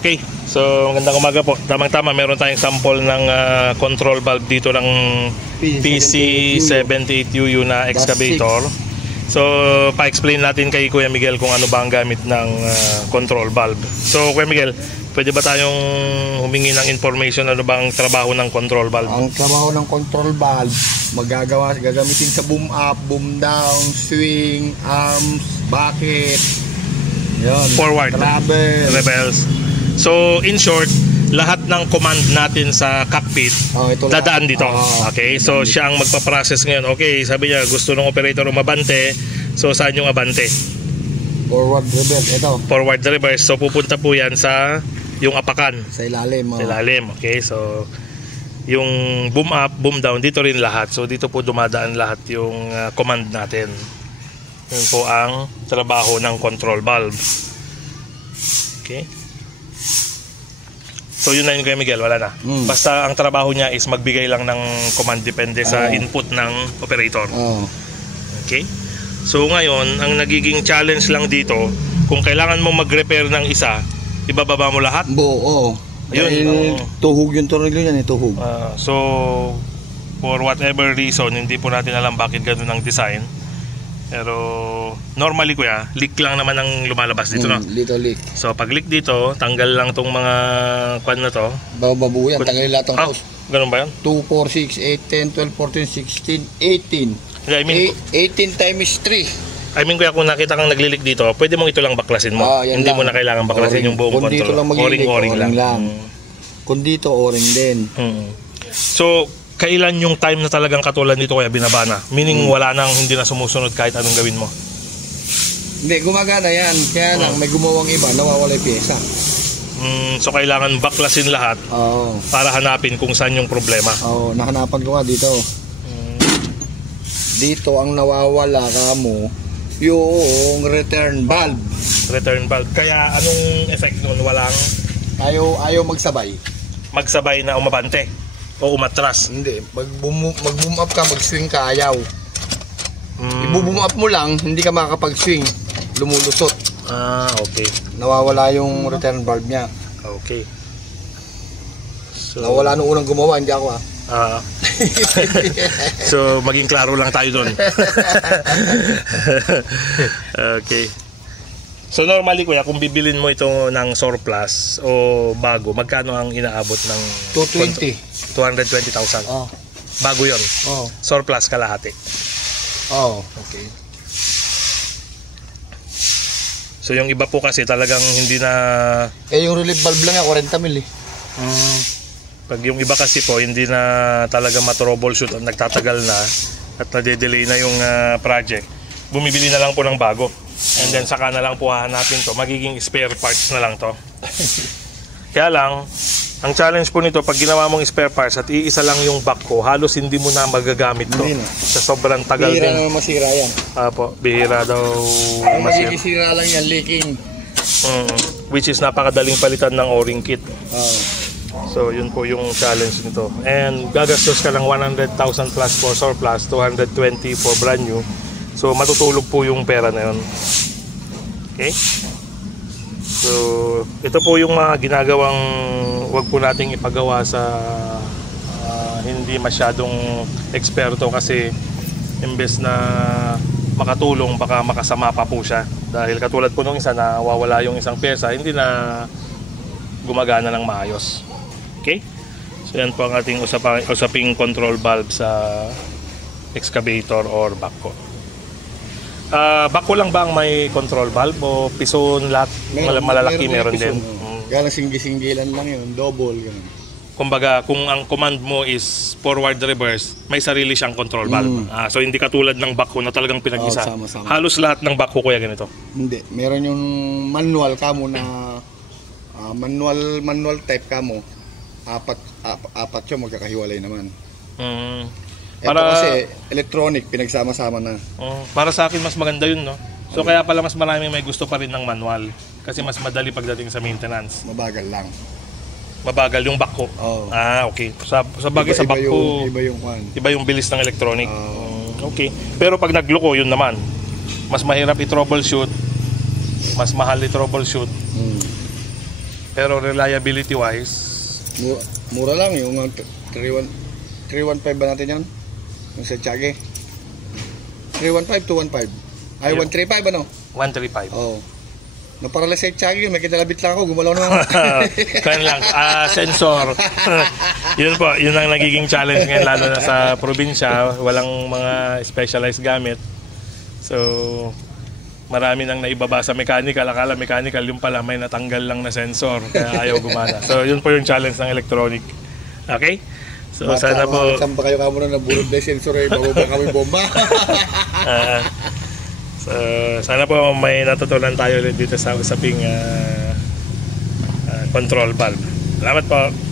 Okay, so magandang umaga po. Tamang-tama, meron tayong sample ng control valve dito ng PC78UU na excavator. So, pa-explain natin kay Kuya Miguel kung ano ba ang gamit ng control valve. So, Kuya Miguel, pwede ba tayong humingi ng information ano ba ang trabaho ng control valve? Ang trabaho ng control valve, gagamitin sa boom up, boom down, swing, arms, bucket, yun, forward, travel, rebels. So, in short, lahat ng command natin sa cockpit dadaan dito. Okay, so siya ang magpaprocess ngayon. Okay, sabi niya gusto ng operator umabante. So, saan yung abante? Forward, reverse, ito. Forward, reverse. So, pupunta po yan sa yung apakan. Sa ilalim. Sa ilalim. Okay, so yung boom up, boom down, dito rin lahat. So, dito po dumadaan lahat yung command natin. Yun po ang trabaho ng control valve. Okay. So yun na yun kay Miguel, wala na. Basta ang trabaho niya is magbigay lang ng command depende sa input ng operator. Okay. So ngayon, ang nagiging challenge lang dito, kung kailangan mo mag-repair ng isa, ibababa mo lahat? Oo. Ayun, tuhog yung tornilyo niyan, tuhog. So for whatever reason, hindi po natin alam bakit ganoon ang design. Pero normally kuya, leak lang naman ang lumalabas dito, no? Dito leak. So pag leak dito, tanggal lang tong mga kwan na to. Bababu yan, tanggalin lahat ng hose. Ganun ba yan? 2, 4, 6, 8, 10, 12, 14, 16, 18. I mean, 18 times 3. I mean kuya, kung nakita kang naglilik dito, pwede mong ito lang baklasin mo. Hindi mo na kailangan baklasin yung buong control. Kung dito lang O-ring lang. Kung dito, o-ring din. So, kailan yung time na talagang katulad nito kaya binaba na? Meaning wala nang hindi na sumusunod kahit anong gawin mo? Hindi, gumagana yan. Kaya lang, may gumawang iba, nawawala yung pyesa. So, kailangan baklasin lahat para hanapin kung saan yung problema. Nahanapan ko nga dito. Dito ang nawawala kamo yung return valve. Return valve. Kaya anong effect nun? Walang? Ayaw magsabay. Magsabay na umabante o umatras? Hindi. Mag-boom up ka, mag-swing ka, ayaw. I-boom up mo lang, hindi ka makakapag-swing. Lumulusot. Okay. Nawawala yung return valve niya. Okay. So, nawala nung unang gumawa, hindi ako So, maging klaro lang tayo doon. Okay. So, normally kuya, kung bibilin mo ito ng surplus o bago, magkano ang inaabot ng 220,000. Bago yon. Surplus kalahati. Okay. So, yung iba po kasi talagang hindi na... yung relief valve lang 40 mil Pag yung iba kasi po, hindi na talaga ma-troubleshoot at nagtatagal na at nade-delay na yung project, bumibili na lang po ng bago. And then saka na lang po hahanapin to. Magiging spare parts na lang to. Kaya lang, ang challenge po nito, pag ginawa mong spare parts at iisa lang yung backhoe, halos hindi mo na magagamit to. Sa sobrang tagal din. Bihira naman masira yan. Bihira daw masira. Masira lang yan, leaking. Which is napakadaling palitan ng o-ring kit. So yun po yung challenge nito. And gagastos ka ng 100,000 plus for surplus, 220 for brand new. So matutulog po yung pera na yun. Okay? So ito po yung mga ginagawang wag po nating ipagawa sa hindi masyadong eksperto, kasi imbes na makatulong baka makasama pa po siya. Dahil katulad po nung isa na wawala yung isang pyesa, hindi na gumagana ng maayos. Okay? So yan po ang ating usaping control valve sa excavator or backhoe. Backhoe lang ba ang may control valve o pison lahat? Malalaki meron din? Kaya lang singgi-singgilan lang yun, double ganun. Kumbaga, kung ang command mo is forward reverse, may sarili siyang control valve. So hindi katulad ng backhoe na talagang pinag-isa. Halos lahat ng backhoe kuya ganito? Hindi, meron yung manual kamo na manual type kamo. Apat yun, magkakahiwalay naman. Ito kasi electronic, pinagsama-sama na. Para sa akin mas maganda yun, no? So kaya pala mas maraming may gusto pa rin ng manual, kasi mas madali pagdating sa maintenance. Mabagal lang. Mabagal yung backhoe. Okay. Sa bagay sa backhoe, iba yung bilis ng electronic. Okay. Pero pag nagloko, yun naman, mas mahirap i-troubleshoot, mas mahal i-troubleshoot. pero reliability wise, Mura lang yung 315 ba natin yan? Yung sa Tiage. 315, 215. Ay, Yun. 135 ano? 135. Oo. Naparala sa Tiage, may kinalabit lang ako, gumalaw na. Kaya lang, sensor. Yun po, yun ang nagiging challenge ngayon, lalo na sa probinsya. Walang mga specialized gamit. So, marami nang naibaba sa mechanical. Akala mechanical, yung pala may natanggal lang na sensor, kaya ayaw gumana. So, yun po yung challenge ng electronic. Okay? So, sana po... Saan pa kayo kamo na nabulod na yung sensor eh, bago ba kami bomba? So, sana po may natutunan tayo ulit dito sa usaping control valve. Salamat po.